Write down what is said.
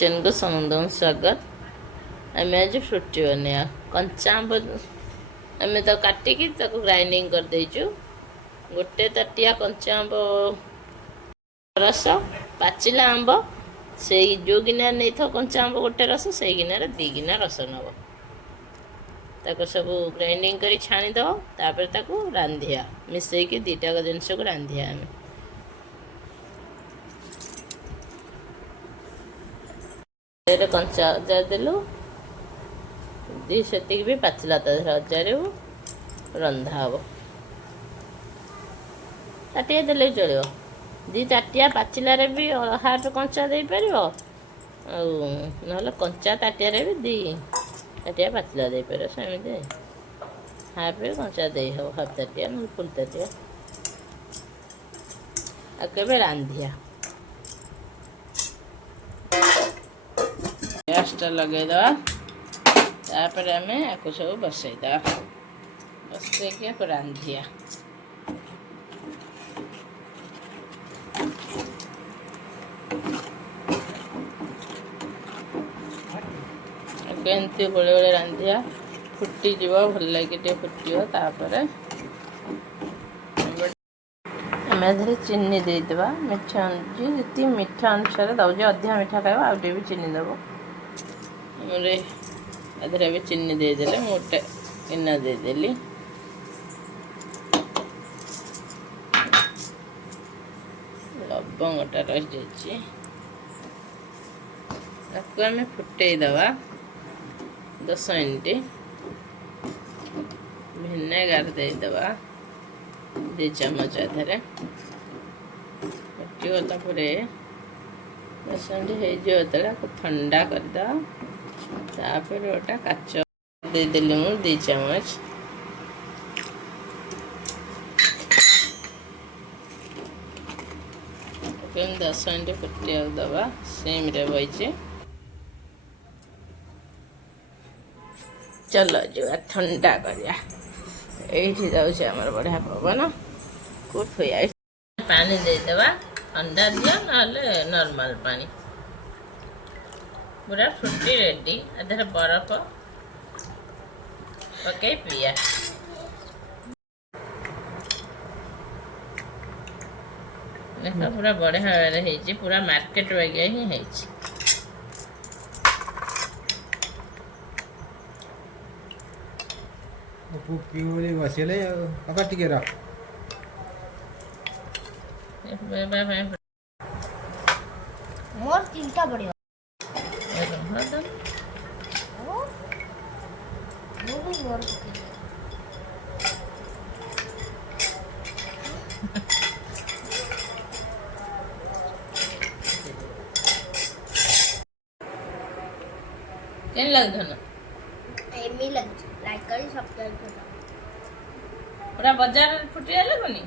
Kitchen को समस्त स्वागत। आम आज फ्रुटी बनिया कंचा आंब आम तो काटिकी ग्राइंडिंग कर देचु। गोटे ताटिया कंचा आंब रस पाचिला आंब से जो गिनार नहीं था कंचा आंब गोटे रस से गिनार 2 गिना रस नब ताको सब ग्राइंडिंग कर छाणीदब तापर ताको रांधिया मिसईकी 2टा जिनस को रांधिया आम कंचा अजार देलु दी से भी पाचिला अजार रंधा हम ताटिया देले चलो 2 ताटिया पाचिलारे भी हाफ कंचा दे पार ना कंचा ताटिया भी 2 ताटिया पाचिला दे पार सेमती हाफ कंचा दे हम हाफ ताटिया ना फुल ताटिया आके रांधिया गैसटा लगेदा तापर आम आपको सब बसईदा बसईक रांधिया एमती बड़े बड़े रांधिया फुटीज भल लगे फुटो तापर आम एधर चीनी देदेबा मिठा जी मिठा अनुसार दौजे अधिका मिठा खाइबा आउ भी चीनी दब अधर भी चीनी देदेले मोटे गिना देदेली लवंगटा रही जामें फुटे दवा 10 मिनट भिनेगार देदेबा 2 चमच अधर फुटगला 10 मिनट हो ठंडा करद तापर गोटा काच देदेली मु 2 चमच 10 मिनट फुटिया दबा सेम रे बचे चलो जो ठंडा करिया ये जामर बढ़िया पवन को पानी देदेबा ठंडा दिया ना नॉर्मल पानी पूरा फ्रुटी रेडी अधर बरफ पकई पिया देख पूरा बढ़िया पूरा मार्केट वगे ही बसले मोर 3टा बढ़िया केन लग धन एमी लग लाइक करी सब्सक्राइब करो पूरा बाजार फुटिया लगनी